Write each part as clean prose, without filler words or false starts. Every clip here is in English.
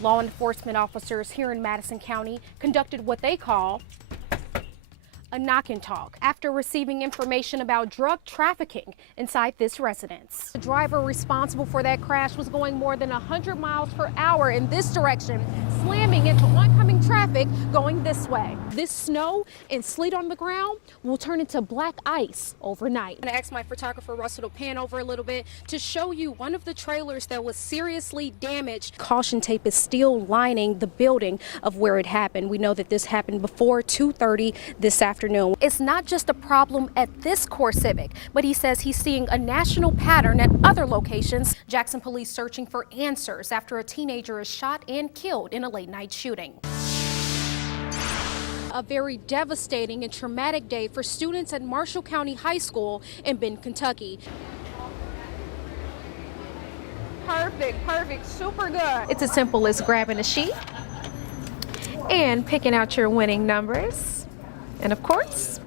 Law enforcement officers here in Madison County conducted what they call a knock and talk after receiving information about drug trafficking inside this residence. The driver responsible for that crash was going more than 100 miles per hour in this direction, slamming into oncoming traffic going this way. This snow and sleet on the ground will turn into black ice overnight. I'm gonna ask my photographer Russell to pan over a little bit to show you one of the trailers that was seriously damaged. Caution tape is still lining the building of where it happened. We know that this happened before 2:30 this afternoon. It's not just a problem at this core civic, but he says he's seeing a national pattern at other locations. Jackson police searching for answers after a teenager is shot and killed in a late night shooting. A very devastating and traumatic day for students at Marshall County High School in Bend, Kentucky. Perfect, super good. It's as simple as grabbing a sheet and picking out your winning numbers. And of course,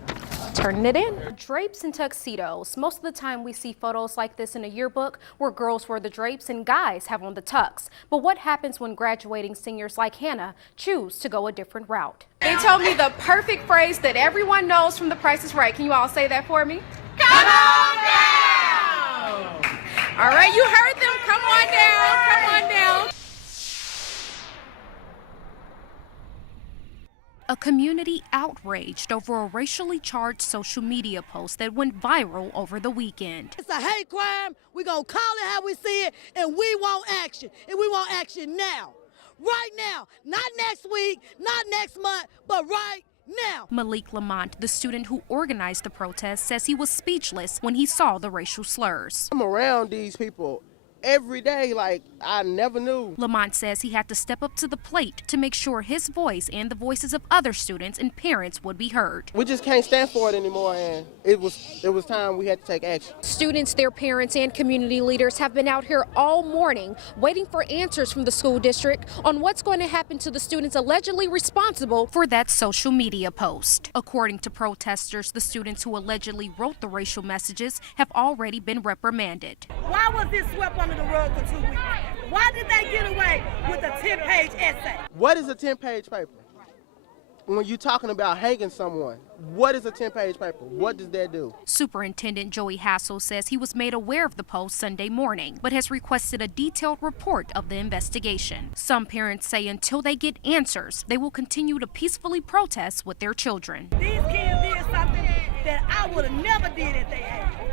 turning it in. Drapes and tuxedos. Most of the time we see photos like this in a yearbook where girls wear the drapes and guys have on the tux. But what happens when graduating seniors like Hannah choose to go a different route? They told me the perfect phrase that everyone knows from The Price is Right. Can you all say that for me? Come on down! All right, you heard them. Come on down, come on down. A community outraged over a racially charged social media post that went viral over the weekend. It's a hate crime. We're going to call it how we see it, and we want action. And we want action now. Right now. Not next week, not next month, but right now. Malik Lamont, the student who organized the protest, says he was speechless when he saw the racial slurs. I'm around these people every day, like I never knew. Lamont says he had to step up to the plate to make sure his voice and the voices of other students and parents would be heard. We just can't stand for it anymore, and it was time we had to take action. Students, their parents, and community leaders have been out here all morning waiting for answers from the school district on what's going to happen to the students allegedly responsible for that social media post. According to protesters, the students who allegedly wrote the racial messages have already been reprimanded. Why was this swept under the rug for 2 weeks? Why did they get away with a 10-page essay? What is a 10-page paper? When you're talking about hanging someone, what is a 10-page paper? What does that do? Superintendent Joey Hassel says he was made aware of the post Sunday morning, but has requested a detailed report of the investigation. Some parents say until they get answers, they will continue to peacefully protest with their children. These kids did something that I would have never did at their age.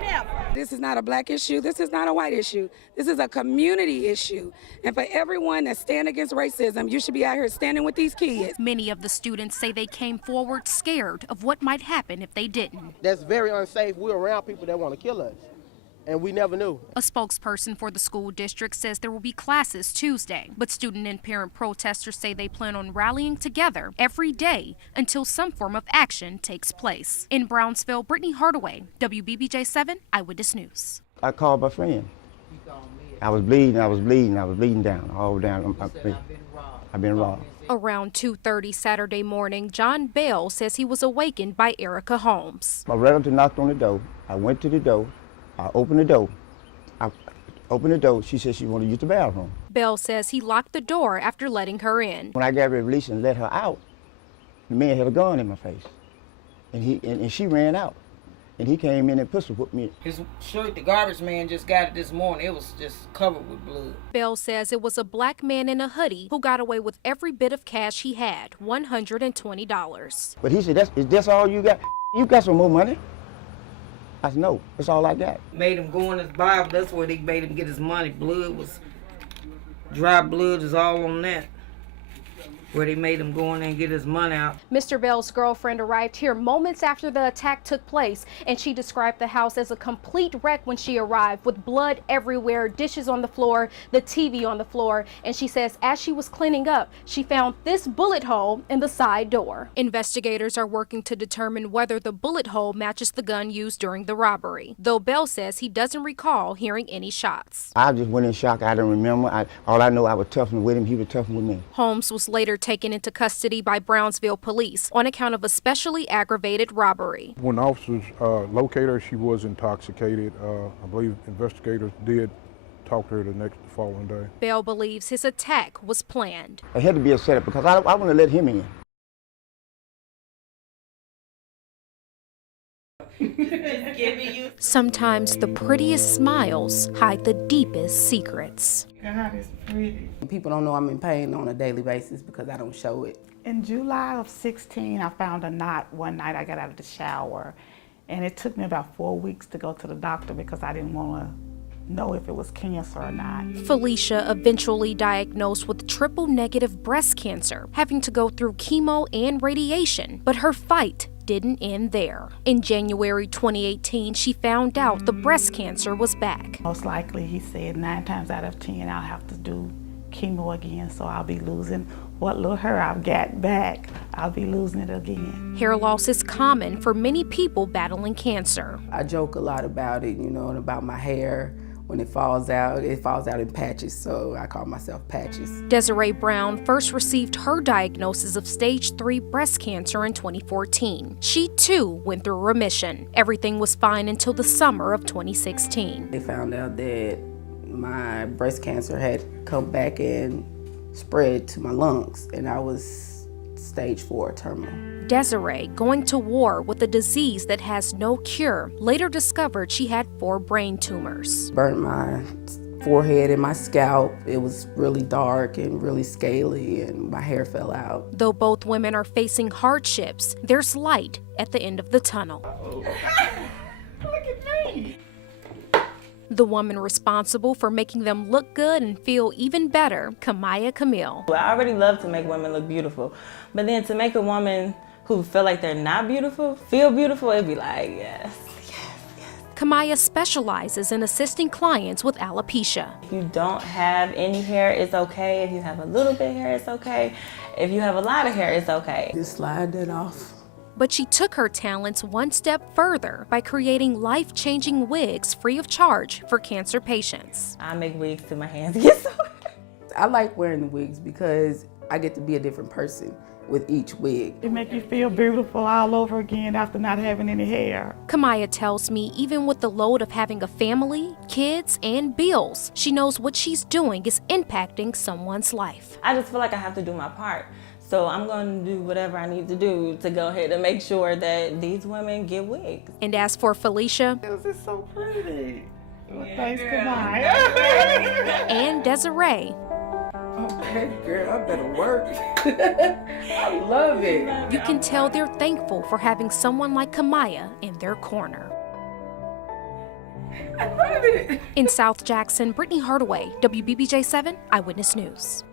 Never. This is not a black issue. This is not a white issue. This is a community issue. And for everyone that stand against racism, you should be out here standing with these kids. Many of the students say they came forward scared of what might happen if they didn't. That's very unsafe. We're around people that want to kill us, and we never knew. A spokesperson for the school district says there will be classes Tuesday, but student and parent protesters say they plan on rallying together every day until some form of action takes place. In Brownsville, Brittany Hardaway, WBBJ-7 Eyewitness News. I called my friend. I was bleeding down, all down. I've been robbed. Around 2:30 Saturday morning, John Bell says he was awakened by Erica Holmes. My relative knocked on the door. I went to the door. I opened the door. She said she wanted to use the bathroom. Bell says he locked the door after letting her in. When I got ready to release and let her out, the man had a gun in my face, and she ran out. And he came in and pistol whipped me. His shirt, the garbage man just got it this morning. It was just covered with blood. Bell says it was a black man in a hoodie who got away with every bit of cash he had, $120. But he said, is this all you got? You got some more money? I said, no, that's all I got. Made him go in his Bible. That's where they made him get his money. Blood was, dry blood is all on that. Where they made him go in and get his money out. Mr. Bell's girlfriend arrived here moments after the attack took place, and she described the house as a complete wreck when she arrived, with blood everywhere, dishes on the floor, the TV on the floor, and she says as she was cleaning up, she found this bullet hole in the side door. Investigators are working to determine whether the bullet hole matches the gun used during the robbery, though Bell says he doesn't recall hearing any shots. I just went in shock. I don't remember. All I know, I was toughing with him. He was toughing with me. Holmes was later taken into custody by Brownsville police on account of especially aggravated robbery. When officers located her, she was intoxicated. I believe investigators did talked to her the following day. Bell believes his attack was planned. It had to be a setup because I want to let him in. Sometimes the prettiest smiles hide the deepest secrets. God is pretty. People don't know I'm in pain on a daily basis because I don't show it. In July of 16, I found a knot one night. I got out of the shower, and it took me about 4 weeks to go to the doctor because I didn't want to know if it was cancer or not. Felicia eventually diagnosed with triple-negative breast cancer, having to go through chemo and radiation, but her fight didn't end there. In January 2018, she found out the breast cancer was back. Most likely, he said 9 times out of 10, I'll have to do chemo again, so I'll be losing what little hair I've got back. I'll be losing it again. Hair loss is common for many people battling cancer. I joke a lot about it, you know, and about my hair. When it falls out in patches, so I call myself Patches. Desiree Brown first received her diagnosis of stage 3 breast cancer in 2014. She too went through remission. Everything was fine until the summer of 2016. They found out that my breast cancer had come back and spread to my lungs, and I was stage 4 terminal. Desiree, going to war with a disease that has no cure, later discovered she had 4 brain tumors. Burnt my forehead and my scalp. It was really dark and really scaly, and my hair fell out. Though both women are facing hardships, there's light at the end of the tunnel. Look at me. The woman responsible for making them look good and feel even better, Kamaya Camille. I already love to make women look beautiful, but then to make a woman who feel like they're not beautiful feel beautiful, it'd be like, yes. Kamaya specializes in assisting clients with alopecia. If you don't have any hair, it's okay. If you have a little bit of hair, it's okay. If you have a lot of hair, it's okay. Just slide that off. But she took her talents one step further by creating life-changing wigs free of charge for cancer patients. I make wigs till my hands get sore. I like wearing the wigs because I get to be a different person with each wig. It makes you feel beautiful all over again after not having any hair. Kamaya tells me even with the load of having a family, kids, and bills, she knows what she's doing is impacting someone's life. I just feel like I have to do my part. So I'm going to do whatever I need to do to go ahead and make sure that these women get wigs. And as for Felicia, This is so pretty. Well, thanks, Kamaya. and Desiree, Okay, girl, I better work. I love it. you can tell they're thankful for having someone like Kamaya in their corner. I love it. In South Jackson, Brittany Hardaway, WBBJ-7 Eyewitness News.